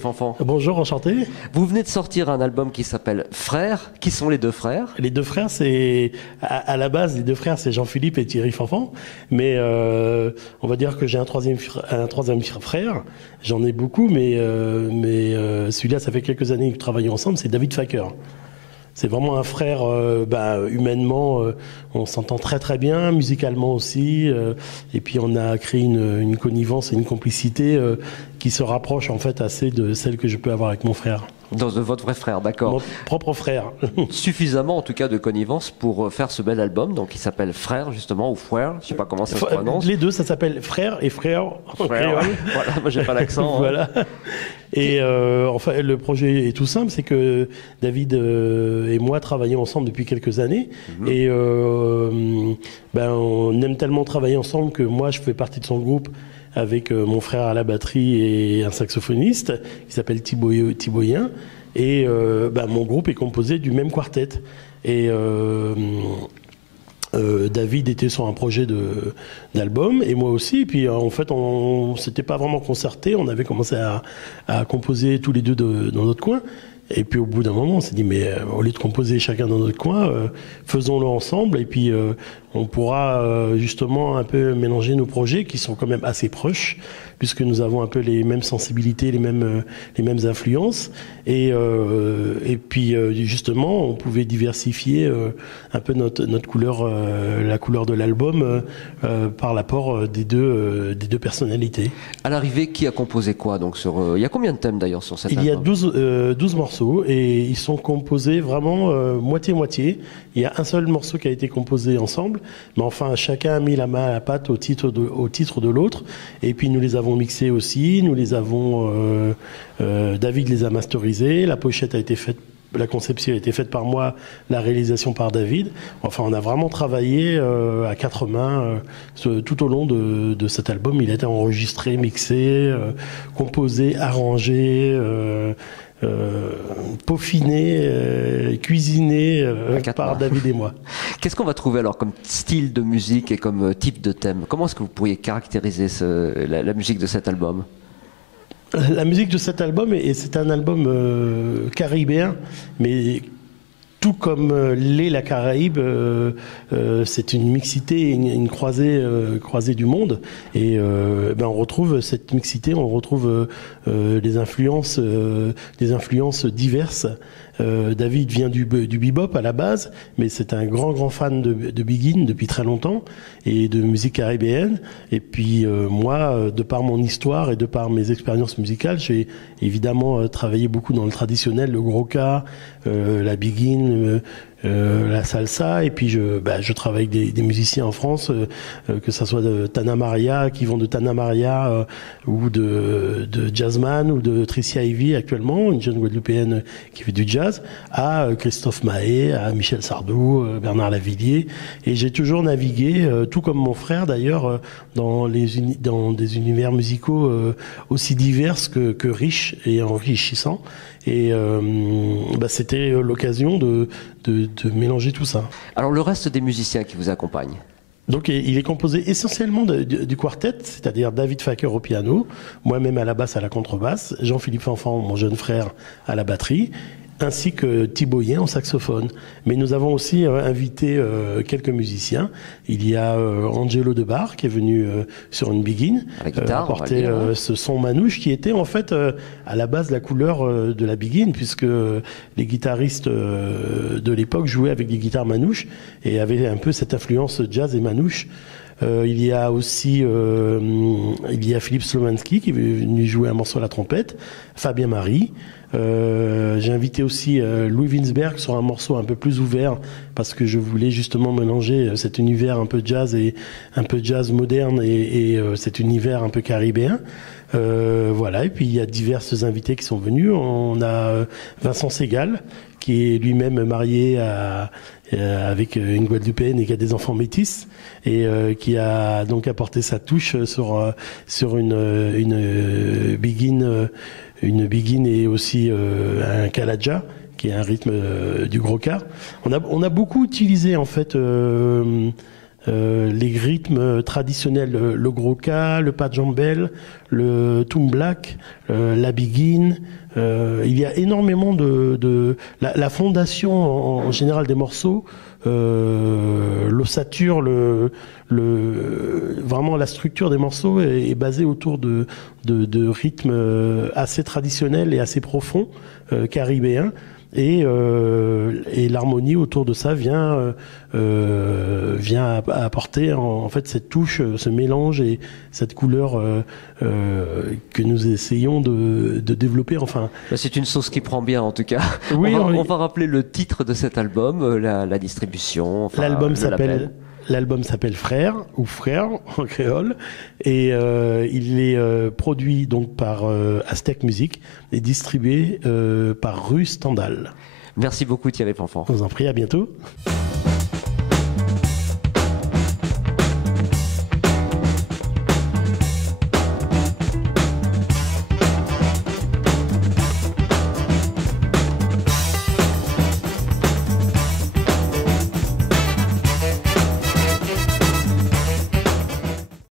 Fanfan. Bonjour, enchanté. Vous venez de sortir un album qui s'appelle Frères. Qui sont les deux frères? Les deux frères, c'est à la base, les deux frères, c'est Jean-Philippe et Thierry Fanfan. Mais on va dire que j'ai un troisième frère. J'en ai beaucoup, mais celui-là, ça fait quelques années que nous travaillons ensemble. C'est David Faker. C'est vraiment un frère, humainement, on s'entend très très bien, musicalement aussi, et puis on a créé une connivence et une complicité qui se rapproche en fait assez de celle que je peux avoir avec mon frère. De votre vrai frère, d'accord. Mon propre frère. Suffisamment en tout cas de connivence pour faire ce bel album, donc il s'appelle Frères justement, ou Frère, je sais pas comment ça se prononce. Les deux, ça s'appelle Frère et Frère. Frère, voilà, moi j'ai pas l'accent. Voilà. Et enfin, le projet est tout simple, c'est que David et moi travaillons ensemble depuis quelques années, et on aime tellement travailler ensemble que moi je fais partie de son groupe avec mon frère à la batterie et un saxophoniste qui s'appelle Thibauyien, et mon groupe est composé du même quartet. Et David était sur un projet d'album et moi aussi. Et puis en fait, on s'était pas vraiment concerté. On avait commencé à composer tous les deux dans notre coin. Et puis au bout d'un moment, on s'est dit mais au lieu de composer chacun dans notre coin, faisons-le ensemble. Et puis on pourra justement un peu mélanger nos projets qui sont quand même assez proches, puisque nous avons un peu les mêmes sensibilités, les mêmes influences. Et puis justement, on pouvait diversifier un peu notre couleur, la couleur de l'album par l'apport des deux personnalités. À l'arrivée, qui a composé quoi donc il y a combien de thèmes d'ailleurs sur cet album? Il y a 12 morceaux et ils sont composés vraiment moitié-moitié. Il y a un seul morceau qui a été composé ensemble, mais enfin chacun a mis la main à la pâte au titre de l'autre. Et puis nous les avons mixés aussi, nous les avons David les a masterisés, la pochette a été faite, la conception a été faite par moi, la réalisation par David. Enfin, on a vraiment travaillé à quatre mains tout au long de cet album. Il a été enregistré, mixé, composé, arrangé, peaufiné, cuisiné par David et moi. Qu'est-ce qu'on va trouver alors comme style de musique et comme type de thème? Comment est-ce que vous pourriez caractériser la musique de cet album? La musique de cet album, et c'est un album caribéen, mais tout comme l'est la Caraïbe, c'est une mixité, une croisée du monde. Et on retrouve cette mixité, on retrouve des influences diverses. David vient du bebop à la base, mais c'est un grand fan de Big In depuis très longtemps et de musique caribéenne. Et puis moi, de par mon histoire et de par mes expériences musicales, j'ai évidemment travaillé beaucoup dans le traditionnel, le gros-ca, la Big In, la salsa, et puis je travaille avec des musiciens en France, que ça soit de Tana Maria, qui vont de Tana Maria ou de Jazzman ou de Tricia Ivy actuellement, une jeune Guadeloupéenne qui fait du jazz, à Christophe Mahé, à Michel Sardou, Bernard Lavillier, et j'ai toujours navigué, tout comme mon frère d'ailleurs, dans des univers musicaux aussi divers que riches et enrichissants. Et c'était l'occasion de mélanger tout ça. Alors le reste des musiciens qui vous accompagnent? Donc il est composé essentiellement du quartet, c'est-à-dire David Faker au piano, moi-même à la basse, à la contrebasse, Jean-Philippe Fanfan, mon jeune frère, à la batterie, ainsi que Thibauyien au saxophone. Mais nous avons aussi invité quelques musiciens. Il y a Angelo Debar qui est venu sur une Big In apporter ce son manouche qui était en fait à la base la couleur de la Big In, puisque les guitaristes de l'époque jouaient avec des guitares manouches et avaient un peu cette influence jazz et manouche. Il y a aussi Philippe Slomanski qui est venu jouer un morceau à la trompette, Fabien Marie. J'ai invité aussi Louis Winsberg sur un morceau un peu plus ouvert parce que je voulais justement mélanger cet univers un peu jazz et un peu jazz moderne et cet univers un peu caribéen. Voilà, et puis il y a diverses invités qui sont venus. On a Vincent Segal qui est lui-même marié avec une Guadeloupéenne et qui a des enfants métis et qui a donc apporté sa touche sur une Big In et aussi un Kalaja qui est un rythme du gros-ca. On a beaucoup utilisé en fait les rythmes traditionnels, le groka, le pajambel, le tumblak, la biguine. Il y a énormément la fondation en général des morceaux, l'ossature, vraiment la structure des morceaux est basée autour de rythmes assez traditionnels et assez profonds, caribéens. Et l'harmonie autour de ça vient apporter en fait cette touche, ce mélange et cette couleur que nous essayons de développer. Enfin, c'est une sauce qui prend bien en tout cas. Oui, on va rappeler le titre de cet album, la distribution. Enfin, L'album s'appelle Frère ou Frère en créole et il est produit donc par Aztec Music et distribué par Rue Stendhal. Merci beaucoup Thierry Fanfan. Je vous en prie, à bientôt.